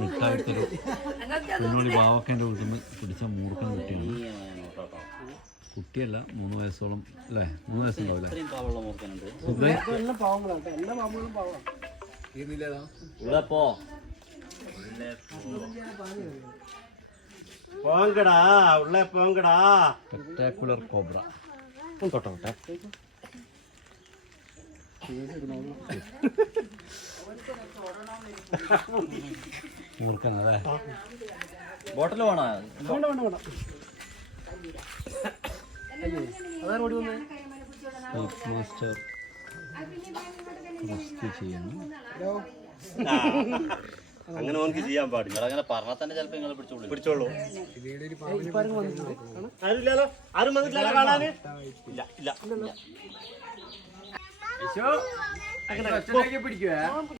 മിഠായി തരും കുഞ്ഞോളി ബാവക്കേൻ്റെ വീട്ടിൽ നിന്ന് പിടിച്ച മൂർഖൻ കുട്ടിയാണ്. കുട്ടിയല്ല, 3 വയസ്സോളം അല്ലേ, 3 വയസ്സുണ്ടാവും അല്ലേ. Spectacular cobra മൂർഖനല്ലേ. ബോട്ടിൽ വേണോ? മാസ്റ്റർ റെസ്ക്യൂ ചെയ്യുന്നു. അങ്ങനെ ഓർക്ക് ചെയ്യാൻ പാടില്ല. അങ്ങനെ പറഞ്ഞാൽ തന്നെ ചിലപ്പോ നിങ്ങൾ പിടിച്ചോളൂ. ആരുമില്ലല്ലോ, ആരും വന്നിട്ടില്ല കാണാന്. ഇല്ല ഇല്ല. പിടിക്കുവേ.